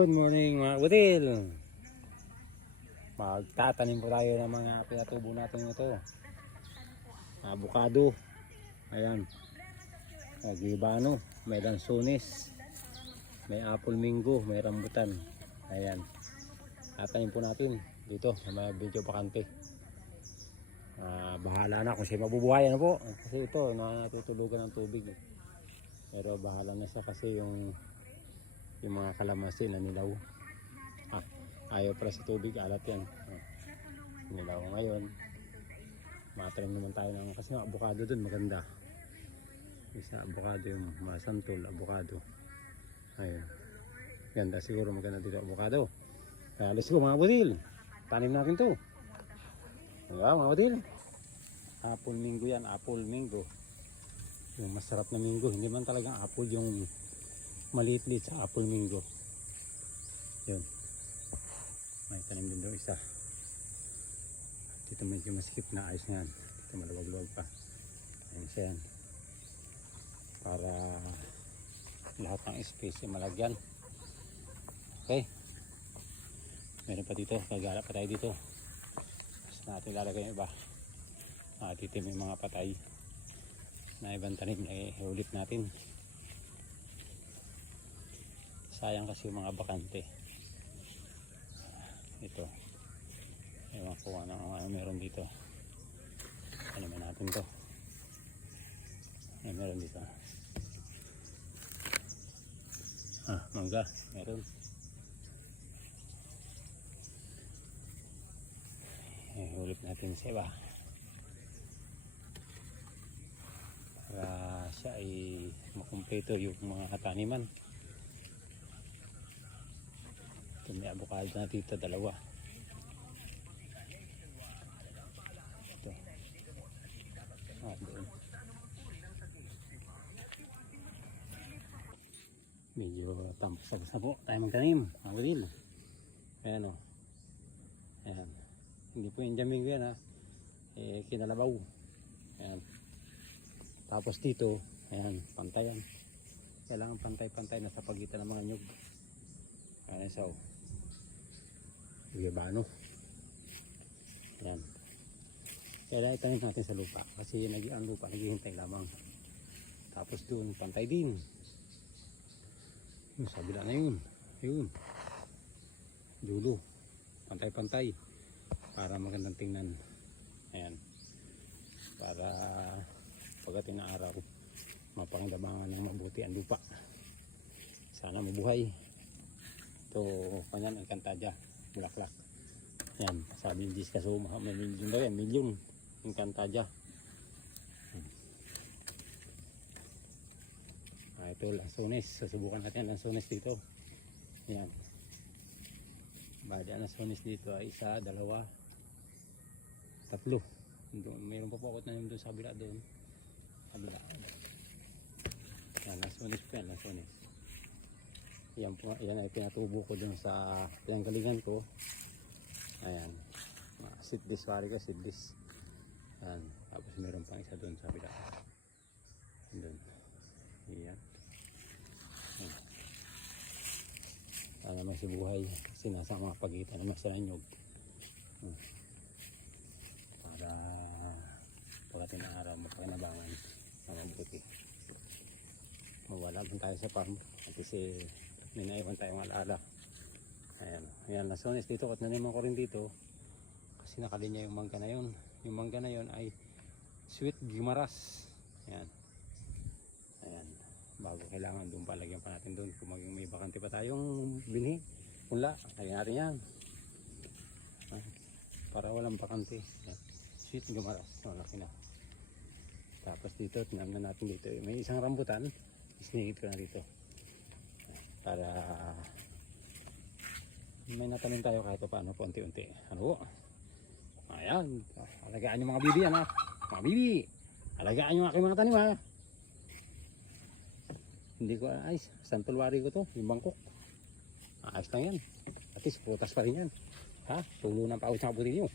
Good morning mga budil. Magtatanim po tayo ng mga pinatubo natin ito. Avocado. Ayan. Gibano. May lansones. May apple mango. May rambutan. Ayan. Tatanim po natin dito sa may video bakante. Bahala na kung siya mabubuhay po. Kasi ito natutulugan ng tubig. Pero bahala na siya kasi yung mga kalamansi na nilaw. Ayaw para sa tubig, alat yan. Nilaw ngayon. Matanim naman tayo ng kasi avocado dun maganda. Isa avocado yung masantol avocado. Ayun. Ganda siguro maganda dito avocado. Kaya let's go mga budil. Tanim natin to. Ayan mga budil. Apple mango yan, apple mango. Yung masarap na mango, hindi man talagang apple yung maliit-liit sa apple mango. Yun. May tanim din doon isa. Dito medyo masikip na ayos na yan. Dito maluwag-luwag pa. Ayun siya yan. Para lahat ng space ay malagyan. Okay. Meron pa dito. Kagala pa tayo dito. Tapos natin lalagay yung iba. Dito may mga patay na ibang tanim ay ulit natin. Sayang kasi yung mga bakante. Ito. Ewan ko ano meron dito. Ano man natin to. Meron dito. Mangga. Meron. Ulit natin siya ba? Para siya ay makumpleto yung mga taniman. May avocado na dito, dalawa. Ito. Doon. Medyo tampas na po tayo magtanim. Mga budil. Ayan o. Ayan. Hindi po yung jaming ko yan kinalabaw. Ayan. Tapos dito, ayan, pantayan. Kailangan pantay-pantay na sa pagitan ng mga nyug. Ayan isa o. Gibano. Yan. Kaya itanim natin sa lupa kasi ang lupa naghihintay lamang. Tapos doon pantay din. Yung sabila na yun. Yun. Dulo. Pantay-pantay. Para magandang tingnan. Ayan. Para pagdating ng araw mapanglabangan ng mabuti ang lupa. Sana mabuhay. Ito kanyan ang kantadya. Bulaklak. Yan, sabi ni Jis kaso may milyon daw yan, milyon yung kantadya. Ito lansones, susubukan natin ang lansones dito. Yan. Bada ang lansones dito ay isa, dalawa, tatlo. Mayroon pa po ako na yung doon sa kabila doon. Kabila. Yan, lansones po yan, lansones. Yan po, yan ay pinatubo ko dun sa pinanggalingan ko. Ayan. Seedless pare ka, seedless. Ayan. Tapos meron pang isa dun sa bila. Dun. Ayan. Ayan. Sana may sibuhay. Kasi nasa mga pagitan naman sa nyog. Para pagdating ng araw mapakinabangan na mabuti. Mawala din tayo sa farm. Kasi may naiwan tayong alaala. Ayan, ayan, lansones dito at naniman ko rin dito kasi nakalinya yung mangga na yun. Yung mangga na yun ay sweet gimaras. Ayan. Ayan. Bago kailangan doon palagyan pa natin doon kung maging may bakante pa tayong binhi. Punla, lagyan natin yan. Para walang bakante. Ayan. Sweet gimaras. Malaki na. Tapos dito, tinamnan natin dito. May isang rambutan. Isinigit ko na dito. Para may natanim tayo kahit paano po unti-unti. Ano po? Ayan. Alagaan yung mga bibi yan ha. Mga bibi. Alagaan yung aking mga tanim ha. Hindi ko ayos. Santulwari ko to. Yung bangkok. Ayos lang yan. At least putas pa rin yan. Ha? Tulo ng paus na kaputin nyo.